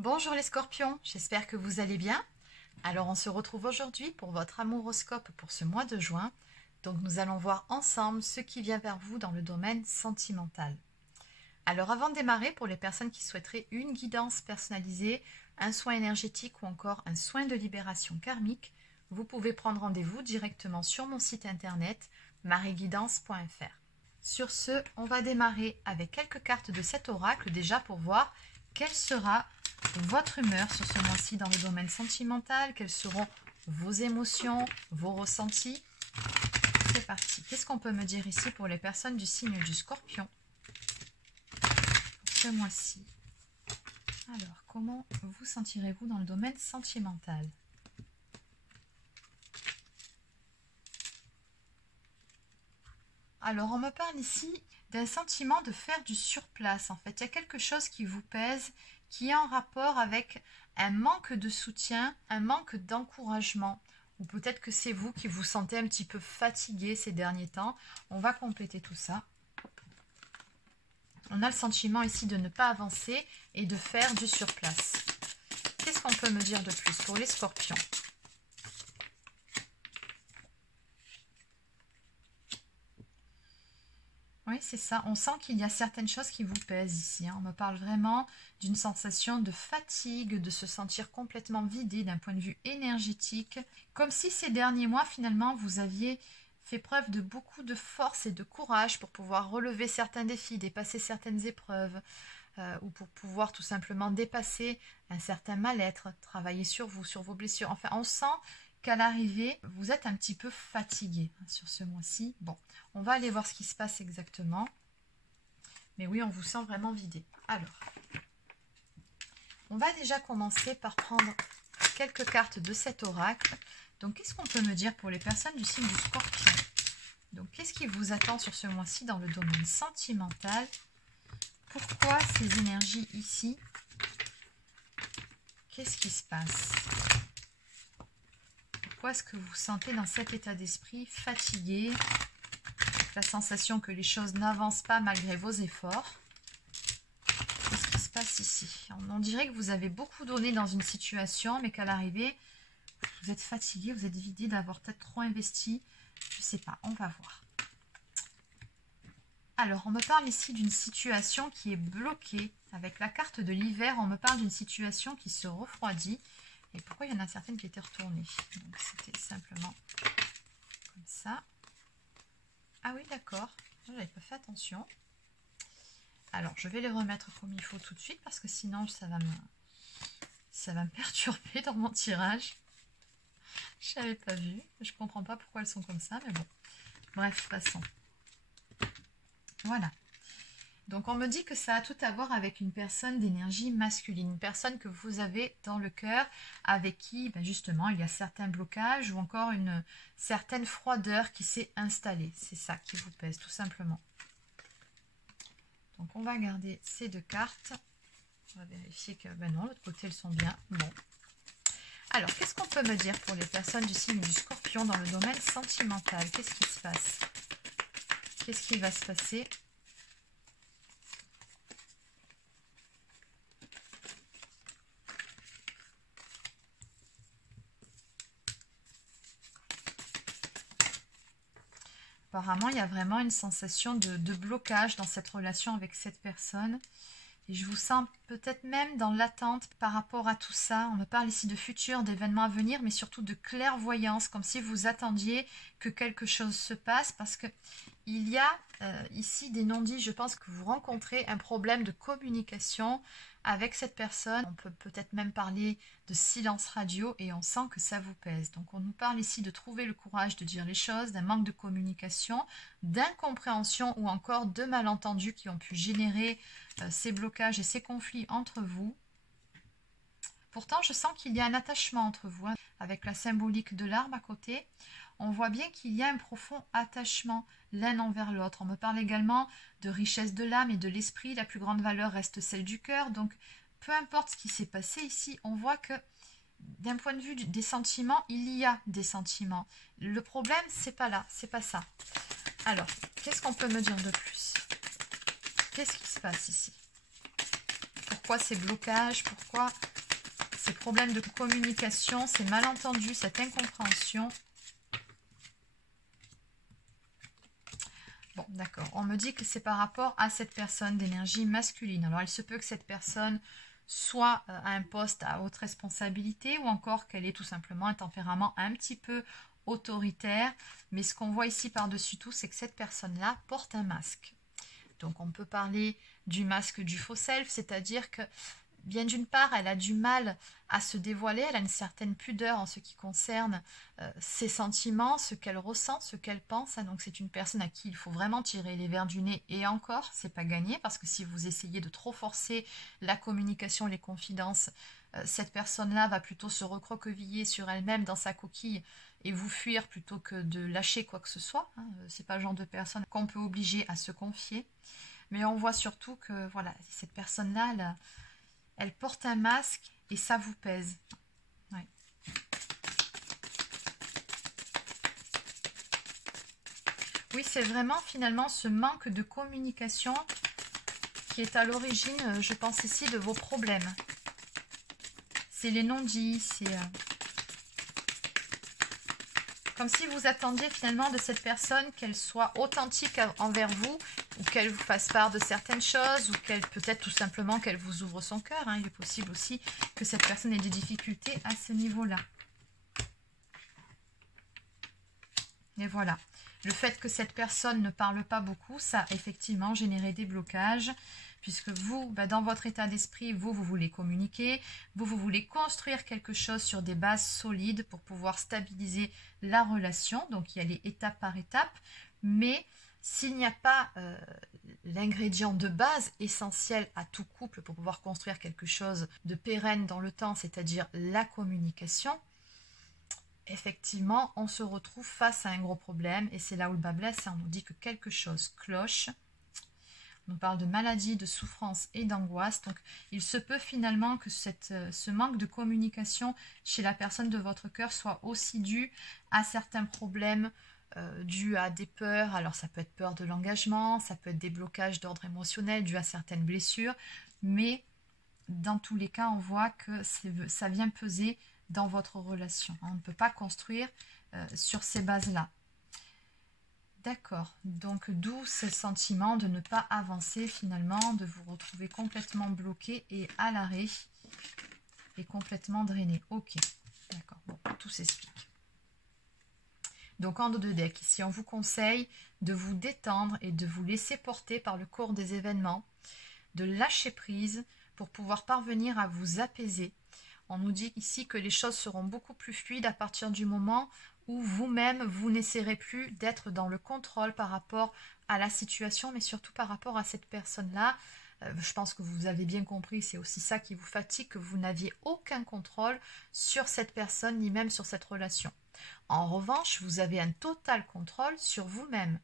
Bonjour les scorpions, j'espère que vous allez bien. Alors on se retrouve aujourd'hui pour votre amouroscope pour ce mois de juin. Donc nous allons voir ensemble ce qui vient vers vous dans le domaine sentimental. Alors avant de démarrer, pour les personnes qui souhaiteraient une guidance personnalisée, un soin énergétique ou encore un soin de libération karmique, vous pouvez prendre rendez-vous directement sur mon site internet marieguidance.fr. Sur ce, on va démarrer avec quelques cartes de cet oracle déjà pour voir quelle sera votre humeur sur ce mois-ci dans le domaine sentimental, quelles seront vos émotions, vos ressentis. C'est parti. Qu'est-ce qu'on peut me dire ici pour les personnes du signe du Scorpion pour ce mois-ci? Alors, comment vous sentirez-vous dans le domaine sentimental? Alors, on me parle ici d'un sentiment de faire du surplace. En fait, il y a quelque chose qui vous pèse, qui est en rapport avec un manque de soutien, un manque d'encouragement. Ou peut-être que c'est vous qui vous sentez un petit peu fatigué ces derniers temps. On va compléter tout ça. On a le sentiment ici de ne pas avancer et de faire du surplace. Qu'est-ce qu'on peut me dire de plus pour les scorpions? Oui, c'est ça. On sent qu'il y a certaines choses qui vous pèsent ici. On me parle vraiment d'une sensation de fatigue, de se sentir complètement vidé d'un point de vue énergétique. Comme si ces derniers mois, finalement, vous aviez fait preuve de beaucoup de force et de courage pour pouvoir relever certains défis, dépasser certaines épreuves, ou pour pouvoir tout simplement dépasser un certain mal-être, travailler sur vous, sur vos blessures. Enfin, on sent qu'à l'arrivée, vous êtes un petit peu fatigué sur ce mois-ci. Bon, on va aller voir ce qui se passe exactement. Mais oui, on vous sent vraiment vidé. Alors, on va déjà commencer par prendre quelques cartes de cet oracle. Donc, qu'est-ce qu'on peut me dire pour les personnes du signe du Scorpion? Donc, qu'est-ce qui vous attend sur ce mois-ci dans le domaine sentimental? Pourquoi ces énergies ici? Qu'est-ce qui se passe? Pourquoi est-ce que vous vous sentez dans cet état d'esprit fatigué, la sensation que les choses n'avancent pas malgré vos efforts? Qu'est-ce qui se passe ici? On dirait que vous avez beaucoup donné dans une situation, mais qu'à l'arrivée, vous êtes fatigué, vous êtes vidé d'avoir peut-être trop investi. Je ne sais pas, on va voir. Alors, on me parle ici d'une situation qui est bloquée. Avec la carte de l'hiver, on me parle d'une situation qui se refroidit. Et pourquoi il y en a certaines qui étaient retournées? Donc, c'était simplement comme ça. Ah oui, d'accord. Je n'avais pas fait attention. Alors, je vais les remettre comme il faut tout de suite parce que sinon, ça va me perturber dans mon tirage. Je n'avais pas vu. Je ne comprends pas pourquoi elles sont comme ça, mais bon. Bref, passons. Voilà. Donc, on me dit que ça a tout à voir avec une personne d'énergie masculine, une personne que vous avez dans le cœur, avec qui, justement, il y a certains blocages ou encore une certaine froideur qui s'est installée. C'est ça qui vous pèse, tout simplement. Donc, on va garder ces deux cartes. On va vérifier que, non, l'autre côté, elles sont bien. Bon. Alors, qu'est-ce qu'on peut me dire pour les personnes du signe du Scorpion dans le domaine sentimental? Qu'est-ce qui se passe? Qu'est-ce qui va se passer? Apparemment, il y a vraiment une sensation de blocage dans cette relation avec cette personne. Et je vous sens peut-être même dans l'attente par rapport à tout ça. On me parle ici de futur, d'événements à venir, mais surtout de clairvoyance, comme si vous attendiez que quelque chose se passe, parce que il y a ici des non-dits. Je pense que vous rencontrez un problème de communication avec cette personne. On peut peut-être même parler de silence radio et on sent que ça vous pèse. Donc on nous parle ici de trouver le courage de dire les choses, d'un manque de communication, d'incompréhension ou encore de malentendus qui ont pu générer ces blocages et ces conflits entre vous. Pourtant, je sens qu'il y a un attachement entre vous, avec la symbolique de l'arbre à côté. On voit bien qu'il y a un profond attachement l'un envers l'autre. On me parle également de richesse de l'âme et de l'esprit. La plus grande valeur reste celle du cœur. Donc, peu importe ce qui s'est passé ici, on voit que d'un point de vue des sentiments, il y a des sentiments. Le problème, c'est pas là, c'est pas ça. Alors, qu'est-ce qu'on peut me dire de plus? Qu'est-ce qui se passe ici? Pourquoi ces blocages? Pourquoi ces problèmes de communication, ces malentendus, cette incompréhension? Bon, d'accord. On me dit que c'est par rapport à cette personne d'énergie masculine. Alors, il se peut que cette personne soit à un poste à haute responsabilité ou encore qu'elle ait tout simplement un tempérament un petit peu autoritaire. Mais ce qu'on voit ici par-dessus tout, c'est que cette personne-là porte un masque. Donc, on peut parler du masque du faux self, c'est-à-dire que bien d'une part, elle a du mal à se dévoiler, elle a une certaine pudeur en ce qui concerne ses sentiments, ce qu'elle ressent, ce qu'elle pense. Donc c'est une personne à qui il faut vraiment tirer les verres du nez, et encore, c'est pas gagné, parce que si vous essayez de trop forcer la communication, les confidences, cette personne-là va plutôt se recroqueviller sur elle-même dans sa coquille et vous fuir plutôt que de lâcher quoi que ce soit. C'est pas le genre de personne qu'on peut obliger à se confier. Mais on voit surtout que voilà, cette personne-là, elle porte un masque et ça vous pèse. Ouais. Oui, c'est vraiment finalement ce manque de communication qui est à l'origine, je pense ici, de vos problèmes. C'est les non-dits, c'est comme si vous attendiez finalement de cette personne qu'elle soit authentique envers vous, ou qu'elle vous fasse part de certaines choses, ou qu'elle peut-être tout simplement qu'elle vous ouvre son cœur. Il est possible aussi que cette personne ait des difficultés à ce niveau-là. Et voilà. Le fait que cette personne ne parle pas beaucoup, ça a effectivement généré des blocages, puisque vous, dans votre état d'esprit, vous voulez communiquer, vous voulez construire quelque chose sur des bases solides pour pouvoir stabiliser la relation. Donc, il y a les étape par étape, mais s'il n'y a pas l'ingrédient de base essentiel à tout couple pour pouvoir construire quelque chose de pérenne dans le temps, c'est-à-dire la communication, effectivement, on se retrouve face à un gros problème, et c'est là où le bas blesse. On nous dit que quelque chose cloche. On parle de maladie, de souffrance et d'angoisse. Donc, il se peut finalement que ce manque de communication chez la personne de votre cœur soit aussi dû à certains problèmes dus à des peurs. Alors, ça peut être peur de l'engagement, ça peut être des blocages d'ordre émotionnel dus à certaines blessures. Mais dans tous les cas, on voit que ça vient peser dans votre relation. On ne peut pas construire sur ces bases-là. D'accord, donc d'où ce sentiment de ne pas avancer finalement, de vous retrouver complètement bloqué et à l'arrêt et complètement drainé. Ok, d'accord, bon, tout s'explique. Donc en dos de deck, ici on vous conseille de vous détendre et de vous laisser porter par le cours des événements, de lâcher prise pour pouvoir parvenir à vous apaiser. On nous dit ici que les choses seront beaucoup plus fluides à partir du moment où vous-même, vous n'essaierez plus d'être dans le contrôle par rapport à la situation, mais surtout par rapport à cette personne-là. Je pense que vous avez bien compris, c'est aussi ça qui vous fatigue, que vous n'aviez aucun contrôle sur cette personne, ni même sur cette relation. En revanche, vous avez un total contrôle sur vous-même.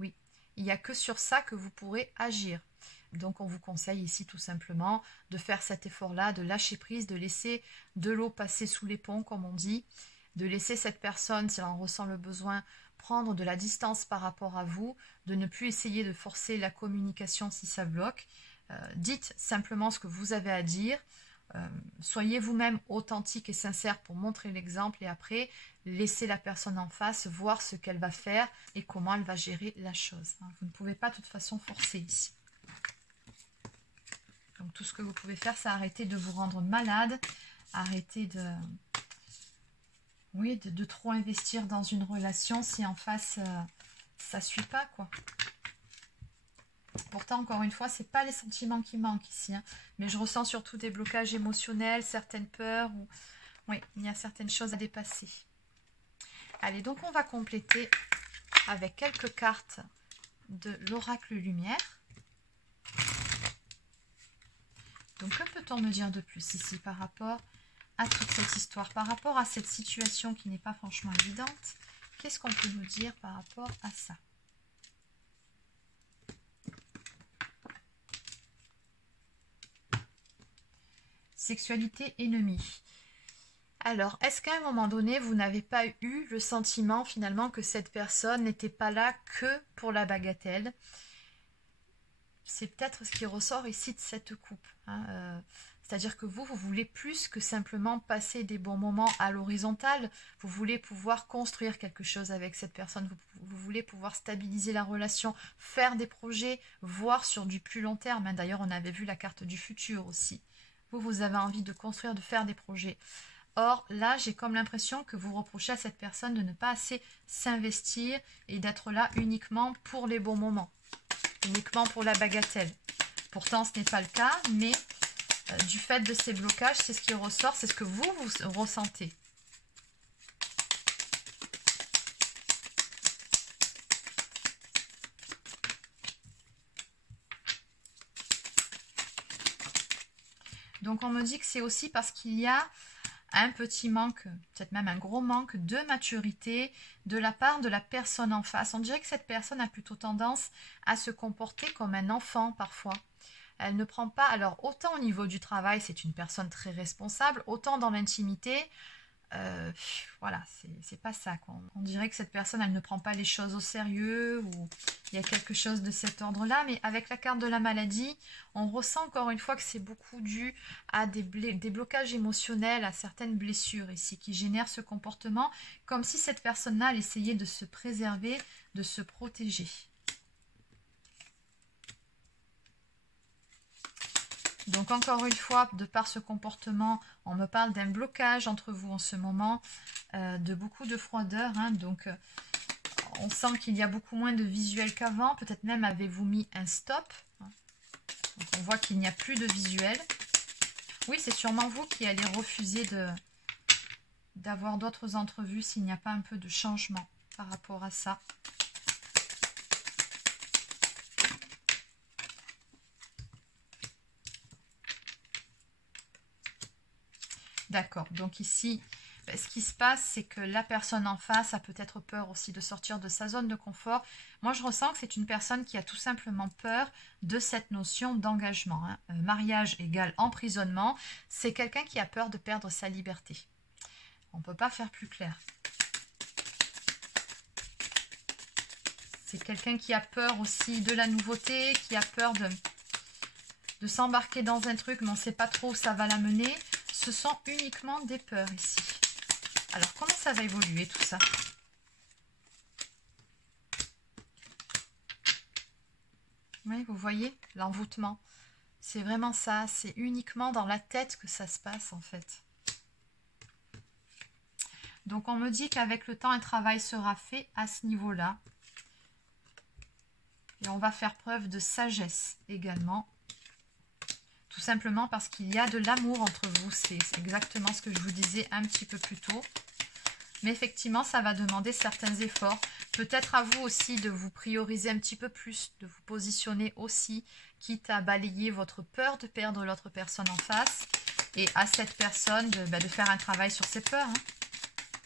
Oui, il n'y a que sur ça que vous pourrez agir. Donc on vous conseille ici tout simplement de faire cet effort-là, de lâcher prise, de laisser de l'eau passer sous les ponts, comme on dit, de laisser cette personne, si elle en ressent le besoin, prendre de la distance par rapport à vous, de ne plus essayer de forcer la communication si ça bloque. Dites simplement ce que vous avez à dire, soyez vous-même authentique et sincère pour montrer l'exemple, et après, laissez la personne en face voir ce qu'elle va faire et comment elle va gérer la chose. Vous ne pouvez pas de toute façon forcer ici. Donc tout ce que vous pouvez faire, c'est arrêter de vous rendre malade, arrêter de trop investir dans une relation si en face, ça ne suit pas, quoi. Pourtant, encore une fois, ce n'est pas les sentiments qui manquent ici, mais je ressens surtout des blocages émotionnels, certaines peurs, ou oui, il y a certaines choses à dépasser. Allez, donc on va compléter avec quelques cartes de l'oracle lumière. Donc, que peut-on me dire de plus ici par rapport à toute cette histoire, par rapport à cette situation qui n'est pas franchement évidente? Qu'est-ce qu'on peut nous dire par rapport à ça? Sexualité ennemie. Alors, est-ce qu'à un moment donné, vous n'avez pas eu le sentiment finalement que cette personne n'était pas là que pour la bagatelle? c'est peut-être ce qui ressort ici de cette coupe. Hein, c'est-à-dire que vous voulez plus que simplement passer des bons moments à l'horizontale. Vous voulez pouvoir construire quelque chose avec cette personne. Vous voulez pouvoir stabiliser la relation, faire des projets, voir sur du plus long terme. Hein. D'ailleurs, on avait vu la carte du futur aussi. Vous avez envie de construire, de faire des projets. Or, là, j'ai comme l'impression que vous reprochez à cette personne de ne pas assez s'investir et d'être là uniquement pour les bons moments, uniquement pour la bagatelle. Pourtant, ce n'est pas le cas, mais du fait de ces blocages, c'est ce qui ressort, c'est ce que vous ressentez. Donc, on me dit que c'est aussi parce qu'il y a un petit manque, peut-être même un gros manque de maturité de la part de la personne en face. On dirait que cette personne a plutôt tendance à se comporter comme un enfant parfois. Elle ne prend pas, alors autant au niveau du travail, c'est une personne très responsable, autant dans l'intimité, voilà, c'est pas ça. On dirait que cette personne, elle ne prend pas les choses au sérieux, ou il y a quelque chose de cet ordre-là, mais avec la carte de la maladie, on ressent encore une fois que c'est beaucoup dû à des blocages émotionnels, à certaines blessures ici, qui génèrent ce comportement, comme si cette personne-là, elle essayait de se préserver, de se protéger. Donc encore une fois, de par ce comportement, on me parle d'un blocage entre vous en ce moment, de beaucoup de froideur. Hein, donc on sent qu'il y a beaucoup moins de visuel qu'avant. Peut-être même avez-vous mis un stop. Hein. Donc on voit qu'il n'y a plus de visuel. Oui, c'est sûrement vous qui allez refuser d'avoir d'autres entrevues s'il n'y a pas un peu de changement par rapport à ça. D'accord, donc ici, ce qui se passe, c'est que la personne en face a peut-être peur aussi de sortir de sa zone de confort. Moi, je ressens que c'est une personne qui a tout simplement peur de cette notion d'engagement. Hein. Mariage égale emprisonnement, c'est quelqu'un qui a peur de perdre sa liberté. On ne peut pas faire plus clair. C'est quelqu'un qui a peur aussi de la nouveauté, qui a peur de s'embarquer dans un truc, mais on ne sait pas trop où ça va l'amener. Ce sont uniquement des peurs ici. Alors, comment ça va évoluer tout ça? Oui, vous voyez, l'envoûtement. C'est vraiment ça. C'est uniquement dans la tête que ça se passe, en fait. Donc, on me dit qu'avec le temps, un travail sera fait à ce niveau-là. Et on va faire preuve de sagesse également. Tout simplement parce qu'il y a de l'amour entre vous. C'est exactement ce que je vous disais un petit peu plus tôt. Mais effectivement, ça va demander certains efforts. Peut-être à vous aussi de vous prioriser un petit peu plus, de vous positionner aussi, quitte à balayer votre peur de perdre l'autre personne en face. Et à cette personne de faire un travail sur ses peurs. Hein.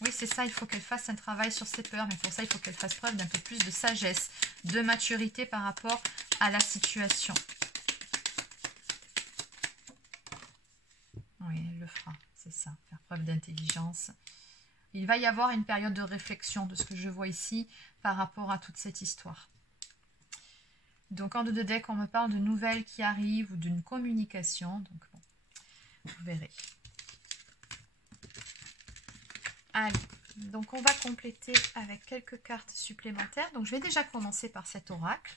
Oui, c'est ça, il faut qu'elle fasse un travail sur ses peurs. Mais pour ça, il faut qu'elle fasse preuve d'un peu plus de sagesse, de maturité par rapport à la situation. Oui, elle le fera, c'est ça, faire preuve d'intelligence. Il va y avoir une période de réflexion de ce que je vois ici par rapport à toute cette histoire. Donc en 2 de deck, on me parle de nouvelles qui arrivent ou d'une communication. Donc bon, vous verrez. Allez, donc on va compléter avec quelques cartes supplémentaires. Donc je vais déjà commencer par cet oracle.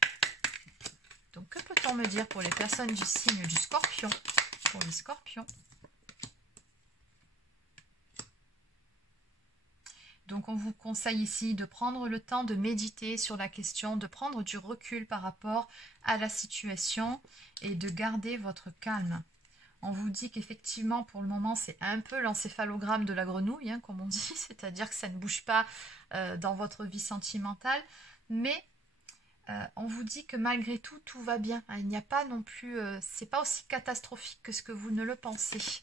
Donc que peut-on me dire pour les personnes du signe du Scorpion? Pour les Scorpions. Donc on vous conseille ici de prendre le temps de méditer sur la question, de prendre du recul par rapport à la situation et de garder votre calme. On vous dit qu'effectivement pour le moment c'est un peu l'encéphalogramme de la grenouille, hein, comme on dit, c'est-à-dire que ça ne bouge pas dans votre vie sentimentale, mais on vous dit que malgré tout, tout va bien. Hein, il n'y a pas non plus, c'est pas aussi catastrophique que ce que vous ne le pensez.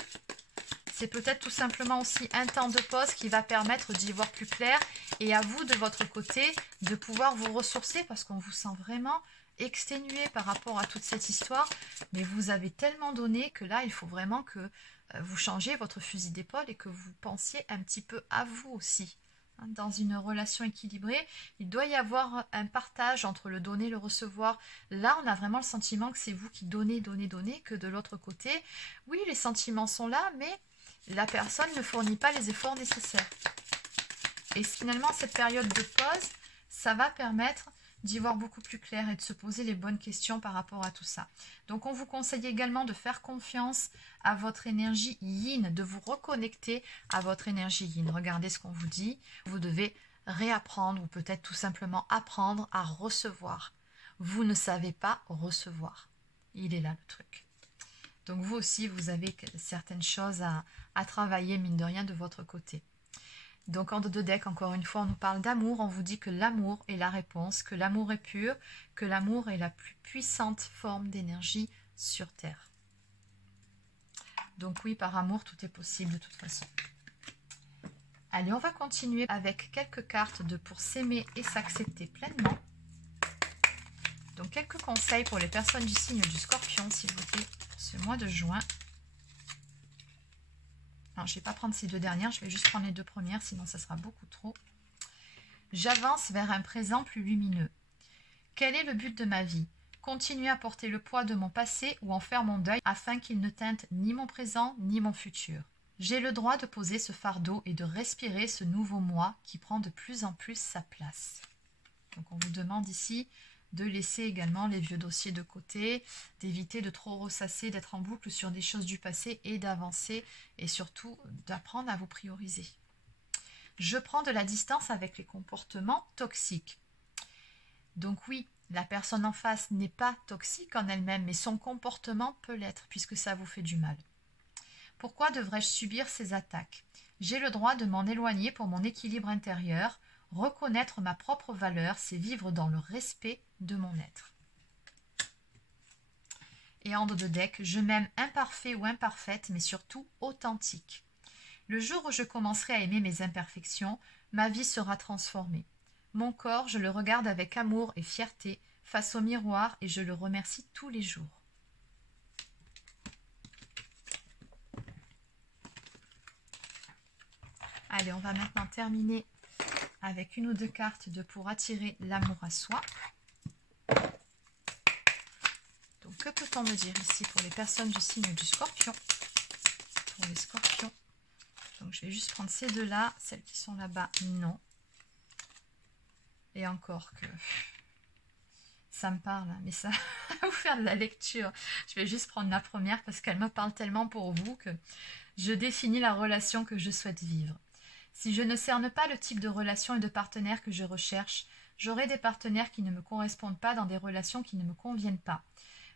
C'est peut-être tout simplement aussi un temps de pause qui va permettre d'y voir plus clair et à vous, de votre côté, de pouvoir vous ressourcer parce qu'on vous sent vraiment exténué par rapport à toute cette histoire. Mais vous avez tellement donné que là, il faut vraiment que vous changiez votre fusil d'épaule et que vous pensiez un petit peu à vous aussi. Dans une relation équilibrée, il doit y avoir un partage entre le donner et le recevoir. Là, on a vraiment le sentiment que c'est vous qui donnez, que de l'autre côté, oui, les sentiments sont là, mais la personne ne fournit pas les efforts nécessaires. Et finalement, cette période de pause, ça va permettre d'y voir beaucoup plus clair et de se poser les bonnes questions par rapport à tout ça. Donc, on vous conseille également de faire confiance à votre énergie yin, de vous reconnecter à votre énergie yin. Regardez ce qu'on vous dit. Vous devez réapprendre ou peut-être tout simplement apprendre à recevoir. Vous ne savez pas recevoir. Il est là le truc. Donc, vous aussi, vous avez certaines choses à travailler, mine de rien, de votre côté. Donc en dos de deck, encore une fois, on nous parle d'amour. On vous dit que l'amour est la réponse, que l'amour est pur, que l'amour est la plus puissante forme d'énergie sur Terre. Donc oui, par amour, tout est possible de toute façon. Allez, on va continuer avec quelques cartes de pour s'aimer et s'accepter pleinement. Donc quelques conseils pour les personnes du signe du Scorpion, s'il vous plaît, pour ce mois de juin. Alors, je ne vais pas prendre ces deux dernières, je vais juste prendre les deux premières, sinon ça sera beaucoup trop. J'avance vers un présent plus lumineux. Quel est le but de ma vie? Continuer à porter le poids de mon passé ou en faire mon deuil afin qu'il ne teinte ni mon présent ni mon futur. J'ai le droit de poser ce fardeau et de respirer ce nouveau moi qui prend de plus en plus sa place. Donc on vous demande ici de laisser également les vieux dossiers de côté, d'éviter de trop ressasser, d'être en boucle sur des choses du passé et d'avancer et surtout d'apprendre à vous prioriser. Je prends de la distance avec les comportements toxiques. Donc oui, la personne en face n'est pas toxique en elle-même, mais son comportement peut l'être puisque ça vous fait du mal. Pourquoi devrais-je subir ces attaques? J'ai le droit de m'en éloigner pour mon équilibre intérieur. Reconnaître ma propre valeur, c'est vivre dans le respect de mon être. Et en dos de deck, je m'aime imparfait ou imparfaite, mais surtout authentique. Le jour où je commencerai à aimer mes imperfections, ma vie sera transformée. Mon corps, je le regarde avec amour et fierté face au miroir et je le remercie tous les jours. Allez, on va maintenant terminer avec une ou deux cartes pour attirer l'amour à soi. Donc, que peut-on me dire ici pour les personnes du signe du Scorpion? Pour les Scorpions. Donc, je vais juste prendre ces deux-là. Celles qui sont là-bas, non. Et encore que ça me parle, mais ça va vous faire de la lecture. Je vais juste prendre la première parce qu'elle me parle tellement pour vous que je définis la relation que je souhaite vivre. Si je ne cerne pas le type de relation et de partenaire que je recherche, j'aurai des partenaires qui ne me correspondent pas dans des relations qui ne me conviennent pas.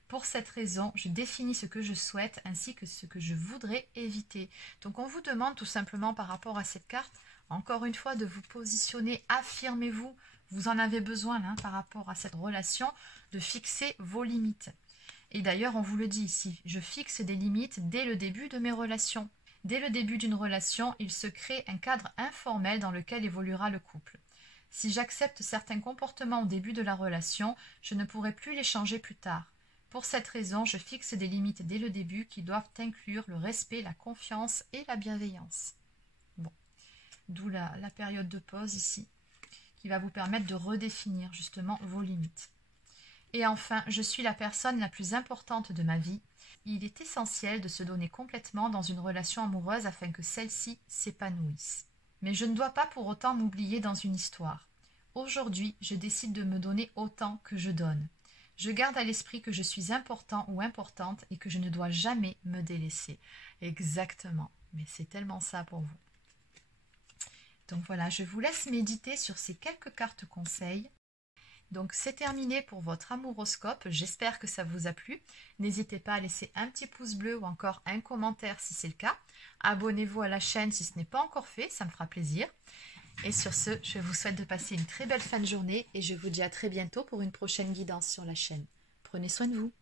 Pour cette raison, je définis ce que je souhaite ainsi que ce que je voudrais éviter. Donc on vous demande tout simplement par rapport à cette carte, encore une fois, de vous positionner, affirmez-vous, vous en avez besoin là, par rapport à cette relation, de fixer vos limites. Et d'ailleurs, on vous le dit ici, je fixe des limites dès le début de mes relations. Dès le début d'une relation, il se crée un cadre informel dans lequel évoluera le couple. Si j'accepte certains comportements au début de la relation, je ne pourrai plus les changer plus tard. Pour cette raison, je fixe des limites dès le début qui doivent inclure le respect, la confiance et la bienveillance. Bon, d'où la période de pause ici, qui va vous permettre de redéfinir justement vos limites. Et enfin, je suis la personne la plus importante de ma vie. Il est essentiel de se donner complètement dans une relation amoureuse afin que celle-ci s'épanouisse. Mais je ne dois pas pour autant m'oublier dans une histoire. Aujourd'hui, je décide de me donner autant que je donne. Je garde à l'esprit que je suis important ou importante et que je ne dois jamais me délaisser. Exactement, mais c'est tellement ça pour vous. Donc voilà, je vous laisse méditer sur ces quelques cartes conseils. Donc c'est terminé pour votre amouroscope, j'espère que ça vous a plu. N'hésitez pas à laisser un petit pouce bleu ou encore un commentaire si c'est le cas. Abonnez-vous à la chaîne si ce n'est pas encore fait, ça me fera plaisir. Et sur ce, je vous souhaite de passer une très belle fin de journée et je vous dis à très bientôt pour une prochaine guidance sur la chaîne. Prenez soin de vous.